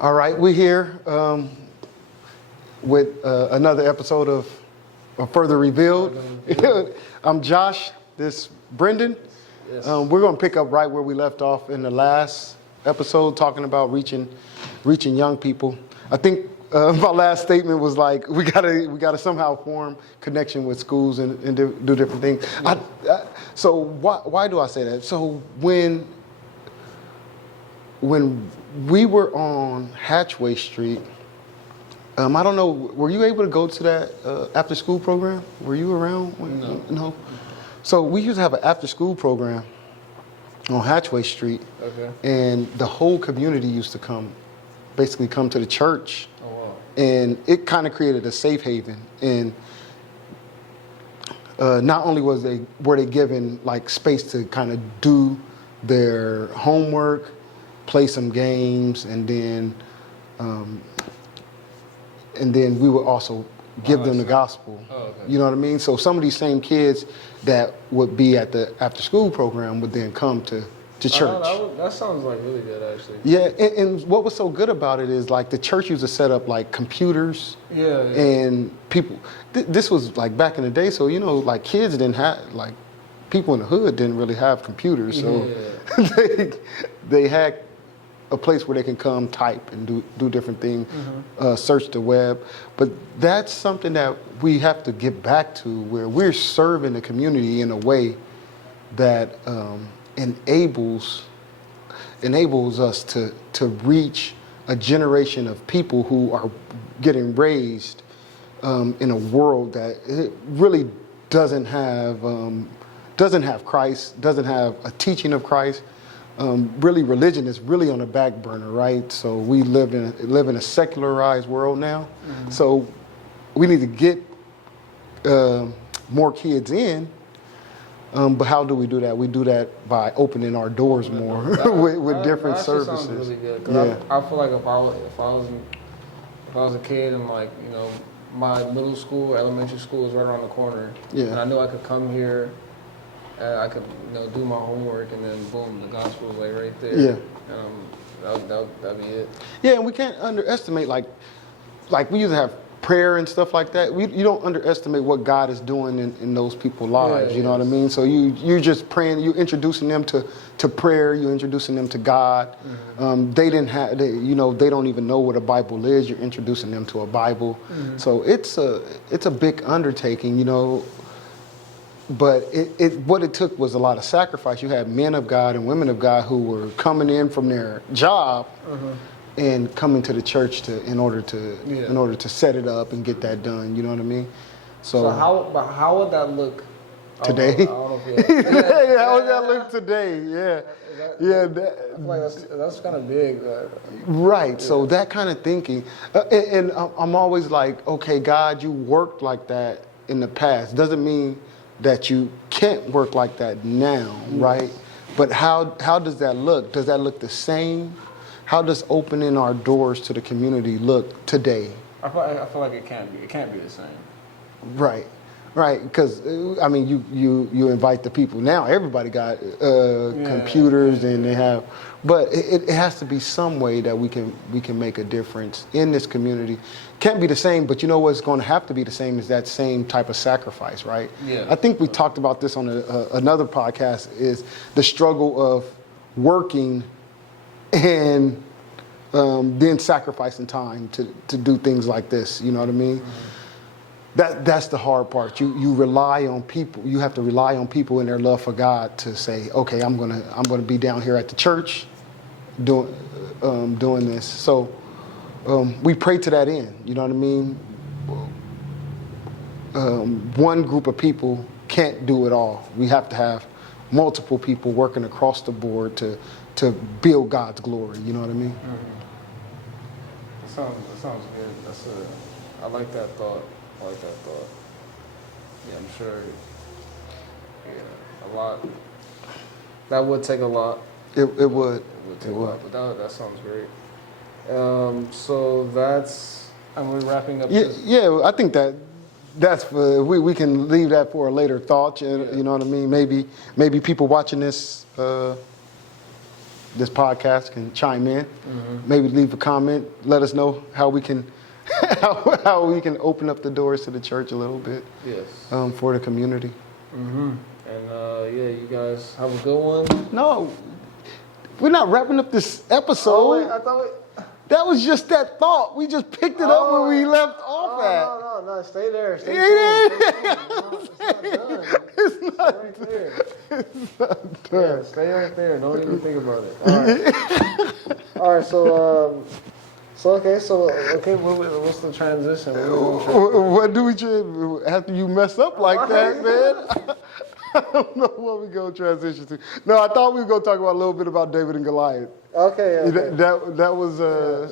All right, we're here with another episode of Further Revealed. I'm Josh, this Brendan. Yes. We're going to pick up right where we left off in the last episode, talking about reaching young people. I think my last statement was like we gotta somehow form connection with schools and do different things. Yeah. So why do I say that? So when we were on Hatchway Street, I don't know, were you able to go to that after school program? Were you around? No. So we used to have an after school program on Hatchway Street. Okay. And the whole community used to basically come to the church. Oh, wow. And it kind of created a safe haven. And not only were they given like space to kind of do their homework, play some games, and then we would also give them the gospel. Oh, okay. You know what I mean? So some of these same kids that would be at the after school program would then come to church. That sounds like really good, actually. Yeah, and what was so good about it is like the church used to set up like computers. Yeah. And people, this was like back in the day, so you know, like kids didn't have, like people in the hood didn't really have computers, so they had a place where they can come type and do different things, search the web. But that's something that we have to get back to, where we're serving the community in a way that enables us to reach a generation of people who are getting raised in a world that it really doesn't have Christ, doesn't have a teaching of Christ. Really, religion is really on the back burner, right? So we live in a secularized world now. Mm-hmm. So we need to get more kids in. But how do we do that? We do that by opening our doors more with different services. Sounds really good. 'Cause I feel like if I was a kid and like, you know, my middle school, elementary school is right around the corner. Yeah. And I knew I could come here. I could, you know, do my homework, and then boom, the gospel was like right there. Yeah. That'd be it. Yeah, and we can't underestimate like we used to have prayer and stuff like that. You don't underestimate what God is doing in those people's lives. You know what I mean? So you're just praying. You're introducing them to prayer. You're introducing them to God. Mm-hmm. They don't even know what a Bible is. You're introducing them to a Bible. Mm-hmm. So it's a big undertaking, you know. But what it took was a lot of sacrifice. You had men of God and women of God who were coming in from their job and coming to the church in order to set it up and get that done. You know what I mean? So how would that look today? I don't know if how would that look today? Yeah. I feel like that's kind of big. Right. Yeah. So that kind of thinking, and I'm always like, okay, God, you worked like that in the past. Doesn't mean that you can't work like that now, right? But how does that look? Does that look the same? How does opening our doors to the community look today? I feel like it can't be. It can't be the same. Right. Because I mean, you invite the people now. Everybody got computers and they have, but it has to be some way that we can make a difference in this community. Can't be the same, but you know what's going to have to be the same is that same type of sacrifice, right? Yeah. I think we talked about this on another podcast, is the struggle of working and then sacrificing time to do things like this. You know what I mean? Mm-hmm. That's the hard part. You rely on people. You have to rely on people in their love for God to say, okay, I'm gonna be down here at the church doing this. So we pray to that end. You know what I mean? One group of people can't do it all. We have to have multiple people working across the board to build God's glory. You know what I mean? Mm-hmm. That sounds good. I like that thought. Yeah, I'm sure. Yeah, a lot. That would take a lot. It would. It would take a lot, but that sounds great. So and we're wrapping up. Yeah. I think that's for we can leave that for a later thought. You know what I mean? Maybe people watching this this podcast can chime in. Maybe leave a comment. Let us know how we can how we can open up the doors to the church a little bit. Yes. For the community. And yeah, you guys have a good one. No, we're not wrapping up this episode. Oh, wait, I thought That was just that thought. We just picked it up where we left off at. No, stay there. Stay there. It's not Stay right there. It's not done. Yeah, stay right there. Don't even think about it. All right. All right. So what's the transition? What do we after you mess up like that, man? I don't know what we're going to transition to. No, I thought we were going to talk about a little bit about David and Goliath. Okay. That was.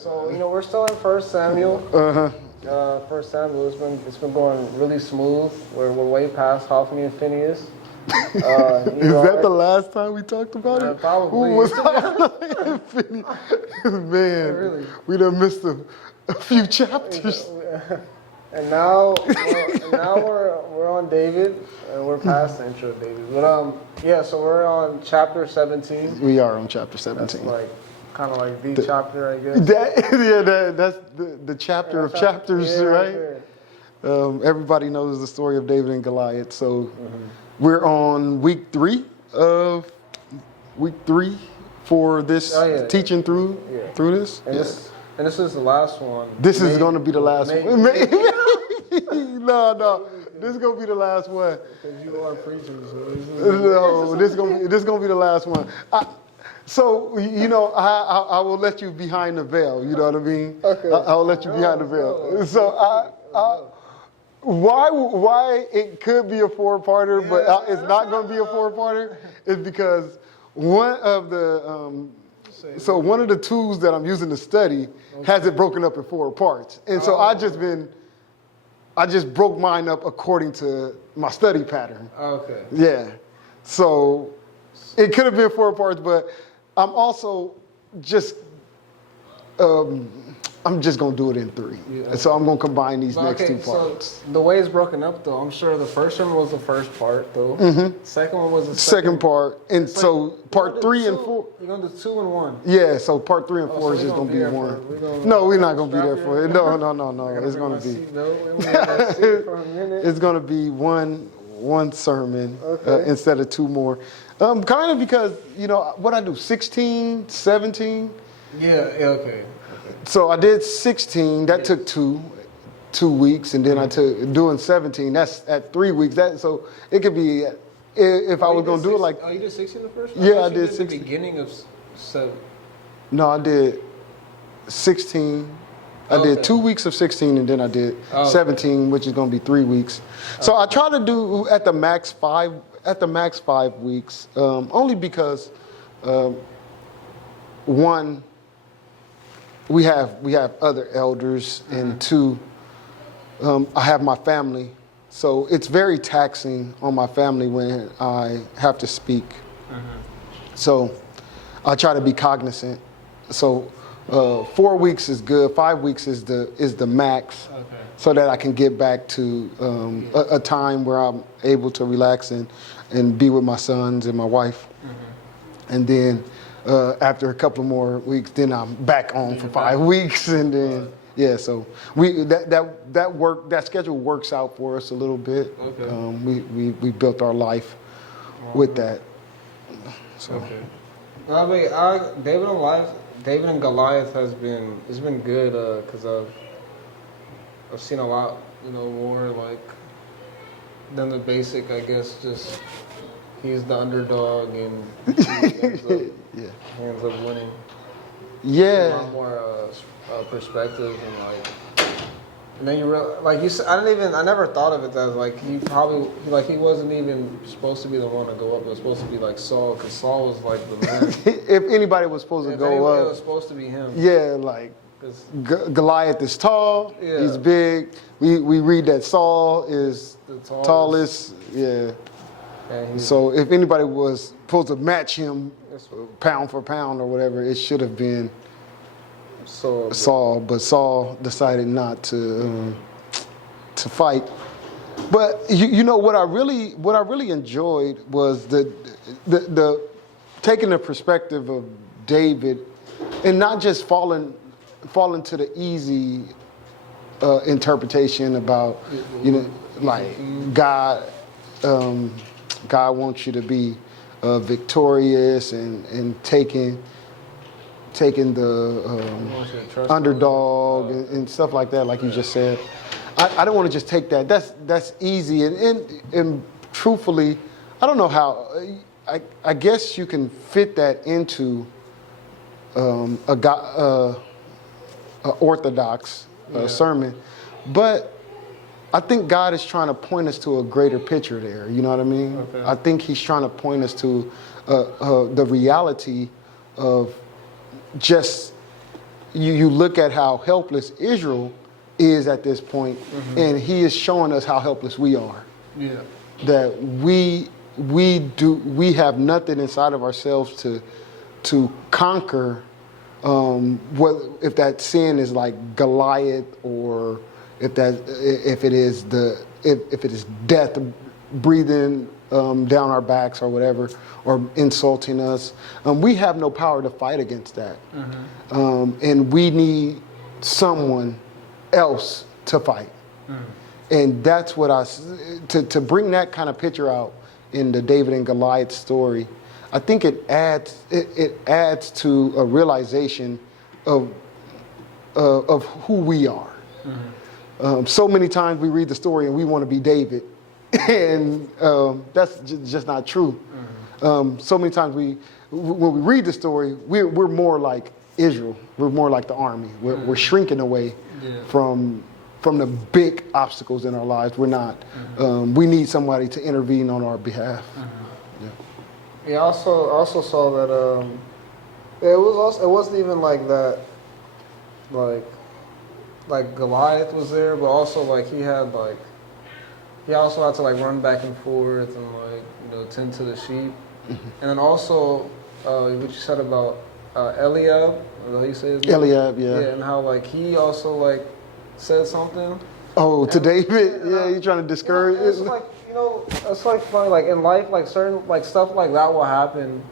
So we're still in 1 Samuel. 1 Samuel. It's been going really smooth. We're way past Hophni and Phineas. Is that the last time we talked about it? Probably. Who was Hophni and Phineas? Man, Really? we done missed a few chapters. And now we're on David, and we're past the intro of David. But so we're on chapter 17. We are on chapter 17. That's kind of like the chapter, I guess. That's the chapter of chapters, right? Everybody knows the story of David and Goliath. So we're on week 3 for this teaching through this. And this is the last one. This is going to be the last one. No. This is going to be the last one. Because you are preaching. No, this is going to be the last one. So, I will let you behind the veil. You know what I mean? Okay. I will let you behind the veil. So, why it could be a 4-parter, but it's not going to be a 4-parter is because one of the tools that I'm using to study has it broken up in 4 parts. And so I just broke mine up according to my study pattern. Okay. Yeah. So it could have been 4 parts, but I'm also just I'm just going to do it in 3. Yeah. So I'm going to combine these next 2 parts. So the way it's broken up, though, I'm sure the first one was the first part, though. Second one was the second part. And so part 3 and 4. You're going to do 2 and 1. Yeah, so part 3 and 4 is just going to be 1. No, we're not going to be there for it. No. It's going to be. It's going to be one sermon instead of 2 more. Kind of because, what I do, 16, 17. Yeah, okay. So I did 16. That took 2 weeks, and then I took doing 17. That's at 3 weeks. So it could be if I was gonna do it like. Oh, you did 16 the first? Yeah, I did 16. The beginning of 7. No, I did 16. I did 2 weeks of 16, and then I did 17, which is gonna be 3 weeks. So I try to do at the max 5. At the max 5 weeks, only because one. We have other elders, and 2, I have my family, so it's very taxing on my family when I have to speak. So I try to be cognizant. So 4 weeks is good. 5 weeks is the max, so that I can get back to a time where I'm able to relax and be with my sons and my wife, and then. After a couple more weeks, then I'm back on for 5 weeks, and then so that schedule works out for us a little bit. We built our life with that. So. I mean, David and Goliath has been good because I've seen a lot more like than the basic, I guess, just. He's the underdog, and he ends up winning. Yeah. A lot more perspective, and then you said, I never thought of it as like he wasn't even supposed to be the one to go up. It was supposed to be like Saul, because Saul was like the man. If anybody was supposed to go up, it was supposed to be him. Yeah, like Goliath is tall. Yeah. He's big. We read that Saul is the tallest. Yeah. So if anybody was supposed to match him pound for pound or whatever, it should have been Saul. But Saul decided not to fight. But what I really enjoyed was the taking the perspective of David, and not just falling to the easy interpretation about, like God wants you to be victorious and taking the underdog and stuff like that, like you just said. I don't want to just take that. That's easy and truthfully, I don't know how. I guess you can fit that into a orthodox sermon, but I think God is trying to point us to a greater picture there. You know what I mean? Okay. I think He's trying to point us to the reality of just you look at how helpless Israel is at this point, and He is showing us how helpless we are. Yeah. That we have nothing inside of ourselves to conquer. If that sin is like Goliath, or if it is death breathing down our backs or whatever, or insulting us, we have no power to fight against that, and we need someone else to fight. And that's what to bring that kind of picture out in the David and Goliath story. I think it adds to a realization of who we are. So many times we read the story and we want to be David, and that's just not true. So many times when we read the story, we're more like Israel. We're more like the army. We're shrinking away from the big obstacles in our lives. We're not. We need somebody to intervene on our behalf. Yeah, I also saw that it wasn't even like that, like Goliath was there, but also like he also had to like run back and forth and tend to the sheep, and then also what you said about Eliab, is that how you say his name? Eliab, yeah, and how like he also like said something. Oh, to David, yeah, you're trying to discourage. It's like, it's like funny, like in life, like certain like stuff like that will happen,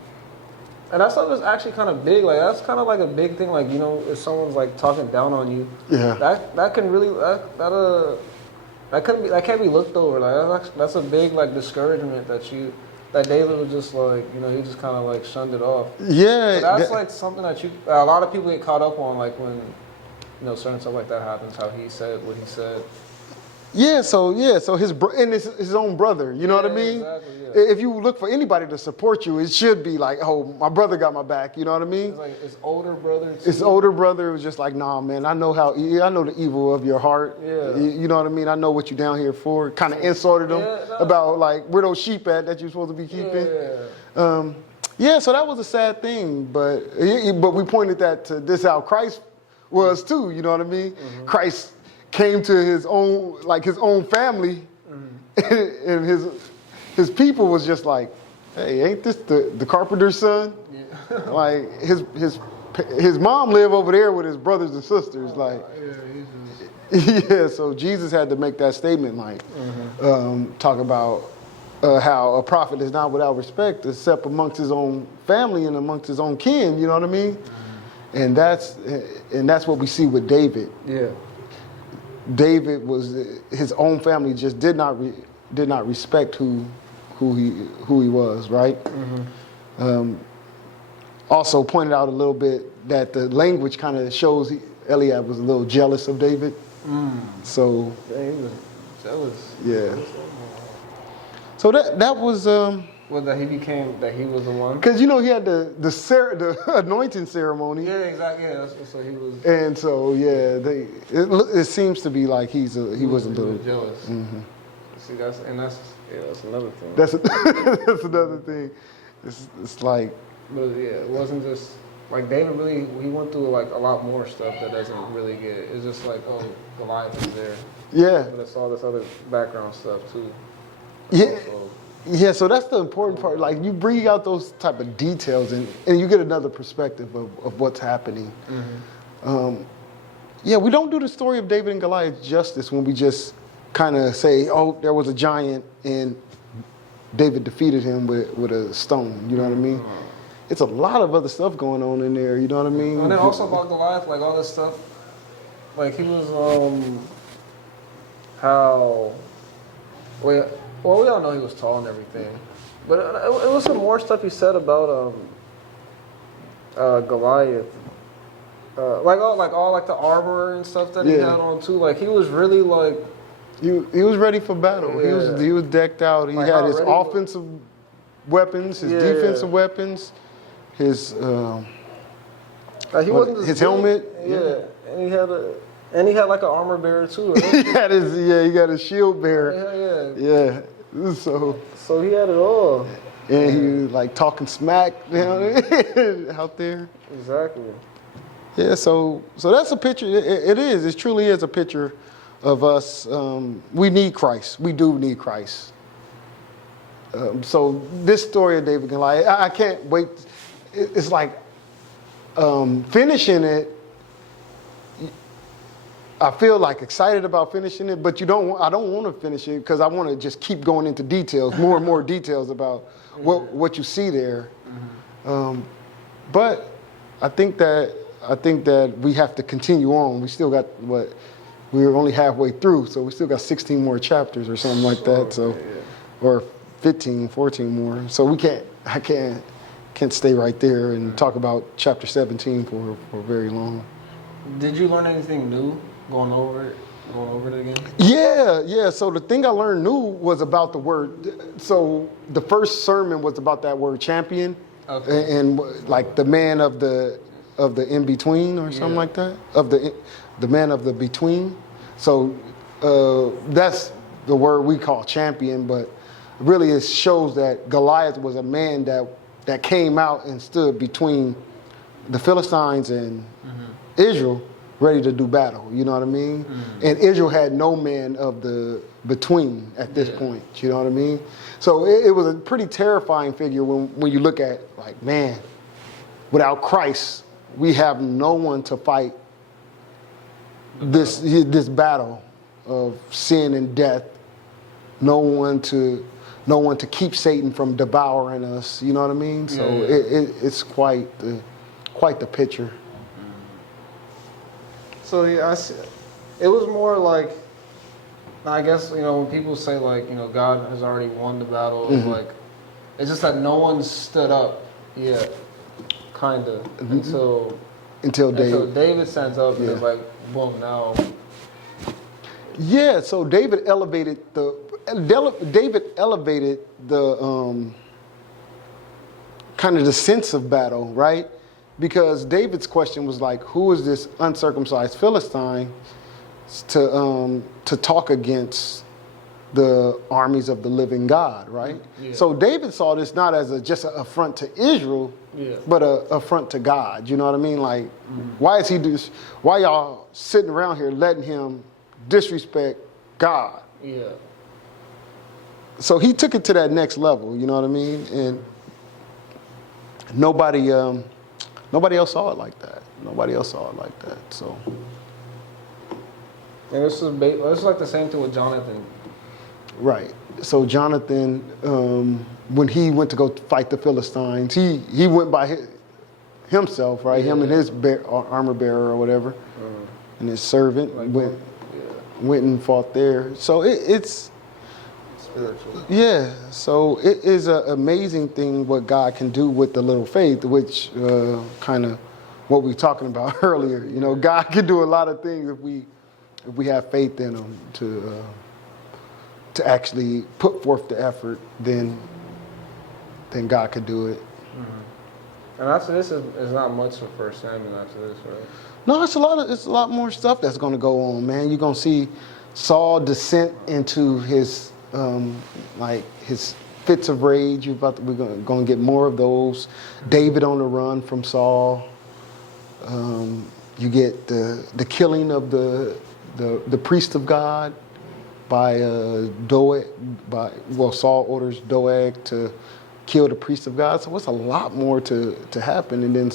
and that stuff is actually kind of big. Like that's kind of like a big thing. Like if someone's like talking down on you, that can really that can't be looked over. Like that's a big like discouragement that David was just like he just kind of like shunned it off. Yeah, so that's like something that a lot of people get caught up on, like when certain stuff like that happens. How he said what he said. Yeah, so his own brother, you know what I mean? Exactly, yeah. If you look for anybody to support you, it should be like, oh, my brother got my back, you know what I mean? It's like his older brother. His older brother was just like, nah, man, I know the evil of your heart. Yeah. You know what I mean? I know what you're down here for. Kind of insulted him about like where those sheep at that you're supposed to be keeping. Yeah. So that was a sad thing, but we pointed that to this how Christ was too. You know what I mean? Christ came to his own family, and his people was just like, hey, ain't this the carpenter's son? Yeah. Like his mom lived over there with his brothers and sisters. Like, so Jesus had to make that statement, like, talk about how a prophet is not without respect except amongst his own family and amongst his own kin. You know what I mean? And that's what we see with David. Yeah. David his own family just did not respect who he was, right? Also pointed out a little bit that the language kind of shows Eliab was a little jealous of David. So yeah, he was jealous. Yeah. So that was well, that he was the one. Because he had the anointing ceremony. Yeah, exactly. Yeah, so he was. And so it seems to be like he was a little jealous. See, that's another thing. That's another thing. It's like. But it wasn't just like David. Really, he went through like a lot more stuff that doesn't really get. It's just like, oh, Goliath is there. Yeah. But it's all this other background stuff too. Yeah. Yeah, so that's the important part. Like, you bring out those type of details, and you get another perspective of what's happening. We don't do the story of David and Goliath justice when we just kind of say, oh, there was a giant and David defeated him with a stone. You know what I mean? it's a lot of other stuff going on in there. You know what I mean? And then also about Goliath, like all this stuff, like he was how we all know he was tall and everything, but it was some more stuff he said about Goliath. Like all the armor and stuff that he had on too. Like he was really like he was ready for battle. Yeah. He was decked out. He Like had how his ready- offensive weapons, his defensive weapons, his like he wasn't just his big. helmet. Yeah, and he had like an armor bearer too. Right? he got his shield bearer. yeah. So he had it all. and he was like talking smack out there. Exactly. Yeah, so that's a picture. It is. It truly is a picture of us. We need Christ. We do need Christ. So this story of David and Goliath, I can't wait. It's like finishing it. I feel like excited about finishing it, but I don't want to finish it because I want to just keep going into details, more and more details about what you see there. But I think that we have to continue on. We still got we're only halfway through, so we still got 16 more chapters or something like that. So, or 15, 14 more. So I can't stay right there and talk about chapter 17 for very long. Did you learn anything new going over it again? Yeah. So the thing I learned new was about the word. So the first sermon was about that word champion, and like the man of the in between or something like that, of the man of the between. So that's the word we call champion, but really it shows that Goliath was a man that came out and stood between the Philistines and Israel, ready to do battle. You know what I mean? And Israel had no man of the between at this point. You know what I mean? So it was a pretty terrifying figure when you look at, like, man, without Christ, we have no one to fight this battle of sin and death. No one to keep Satan from devouring us. You know what I mean? So it's quite the picture. So yeah, it was more like, I guess, when people say like, God has already won the battle, it's like, it's just that no one stood up yet, kind of, until David stands up and it's like, boom, now. Yeah, so David elevated the kind of the sense of battle, right? Because David's question was like, who is this uncircumcised Philistine to talk against the armies of the living God, right? Yeah. So David saw this not as just an affront to Israel, but an affront to God. You know what I mean? Like, why is he why y'all sitting around here letting him disrespect God? Yeah. So he took it to that next level. You know what I mean? And nobody else saw it like that. So. And this is like the same thing with Jonathan. Right. So Jonathan, when he went to go fight the Philistines, he went by himself, right? Him and his armor bearer or whatever, and his servant went and fought there. So it's spiritual. Yeah. So it is an amazing thing what God can do with the little faith, which kind of what we were talking about earlier. God can do a lot of things if we have faith in Him to actually put forth the effort, then God could do it. And after this is not much for First Samuel after this, right? No, it's a lot more stuff that's going to go on, man. You're going to see Saul descent into his his fits of rage. We're going to get more of those. David on the run from Saul. You get the killing of the priest of God by Doeg. Saul orders Doeg to kill the priest of God. So it's a lot more to happen, and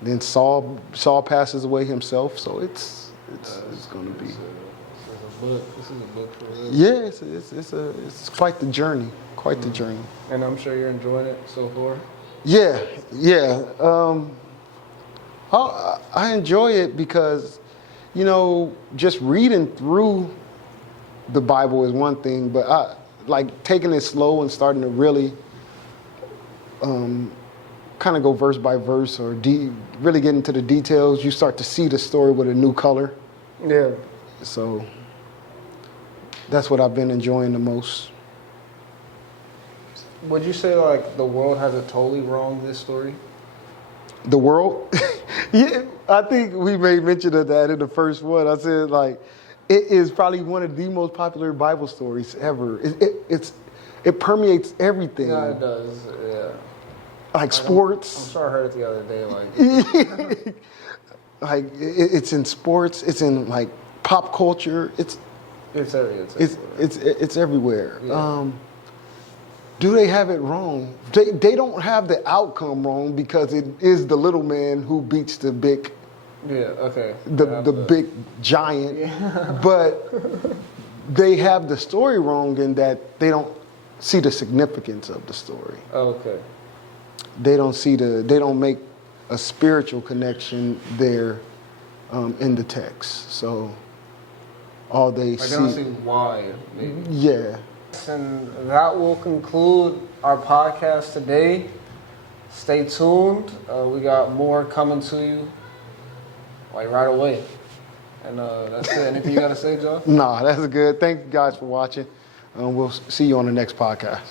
then Saul passes away himself. So it's going to be. This is a book for real. Yeah, it's quite the journey. Quite the journey. And I'm sure you're enjoying it so far. Yeah, yeah. I enjoy it because, you know, just reading through the Bible is one thing, but I like taking it slow and starting to really kind of go verse by verse or really get into the details. You start to see the story with a new color. Yeah. So that's what I've been enjoying the most. Would you say like the world has it totally wrong, this story? The world? Yeah, I think we made mention of that in the first one. I said, like, it is probably one of the most popular Bible stories ever. It permeates everything. Yeah, it does. Yeah. Like sports. I'm sure I heard it the other day. Like, Like it's in sports. It's in like pop culture. It's everywhere. Yeah. Do they have it wrong? They don't have the outcome wrong because it is the little man who beats the big, the big giant. Yeah. But they have the story wrong in that they don't see the significance of the story. Okay. They don't make a spiritual connection there in the text. So all they see. I don't see why. Maybe. Yeah. And that will conclude our podcast today. Stay tuned. We got more coming to you like right away. And that's it. Anything you got to say, Joe? Nah, that's good. Thank you guys for watching. We'll see you on the next podcast.